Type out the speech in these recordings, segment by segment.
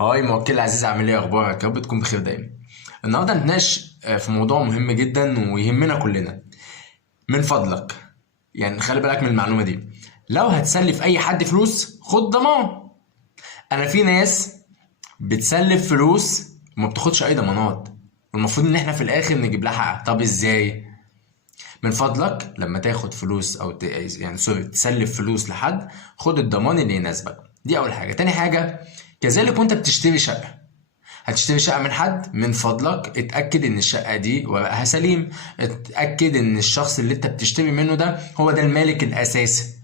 هاي موكل عزيز، عامل ايه؟ اخبارك؟ يا رب تكون بخير دايما. النهارده هنتناقش في موضوع مهم جدا ويهمنا كلنا. من فضلك، يعني خلي بالك من المعلومه دي. لو هتسلف اي حد فلوس خد ضمان. انا في ناس بتسلف فلوس وما بتاخدش اي ضمانات، والمفروض ان احنا في الاخر نجيب لها حقها. طب ازاي؟ من فضلك لما تاخد فلوس او يعني سوري تسلف فلوس لحد، خد الضمان اللي يناسبك. دي اول حاجه. تاني حاجه، كذلك وانت بتشتري شقه، هتشتري شقة من حد، من فضلك اتأكد ان الشقة دي ورقها سليم. اتأكد ان الشخص اللي انت بتشتري منه ده هو ده المالك الاساسي.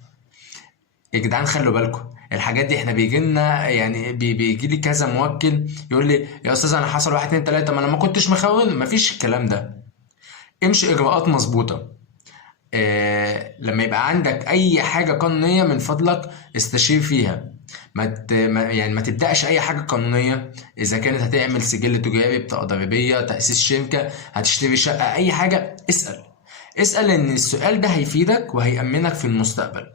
يا جدعان خلوا بالكم، الحاجات دي احنا بيجي لنا، يعني بيجي لي كذا موكل يقول لي يا استاذ انا حصل واحد اتنين تلاته، ما انا ما كنتش مخون. مفيش الكلام ده. امشي اجراءات مظبوطه. لما يبقى عندك اي حاجه قانونيه من فضلك استشير فيها. يعني ما تبداش اي حاجه قانونيه. اذا كانت هتعمل سجل تجاري، بطاقه ضريبيه، تاسيس شركه، هتشتري شقه، اي حاجه، اسال لان السؤال ده هيفيدك وهيامنك في المستقبل.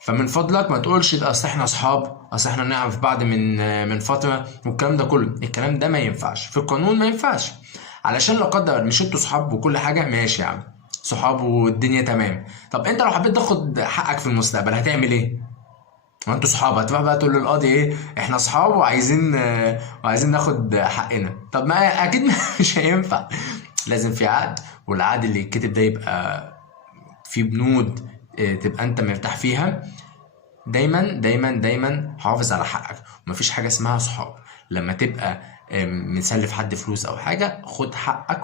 فمن فضلك ما تقولش ده اصل احنا اصحاب، اصل احنا نعرف بعض من فتره، والكلام ده كله. الكلام ده ما ينفعش في القانون، ما ينفعش. علشان لا قدر الله مش انتوا صحاب وكل حاجه، ماشي يا عم، صحاب والدنيا تمام. طب انت لو حبيت تاخد حقك في المستقبل هتعمل ايه؟ ما انتوا صحاب، هتروح بقى تقول للقاضي ايه؟ احنا صحاب وعايزين ناخد حقنا. طب ما اكيد مش هينفع. لازم في عقد، والعقد اللي يتكتب ده يبقى في بنود تبقى انت مرتاح فيها. دايما دايما دايما حافظ على حقك. ومفيش حاجه اسمها صحاب. لما تبقى مسلف حد فلوس او حاجه، خد حقك.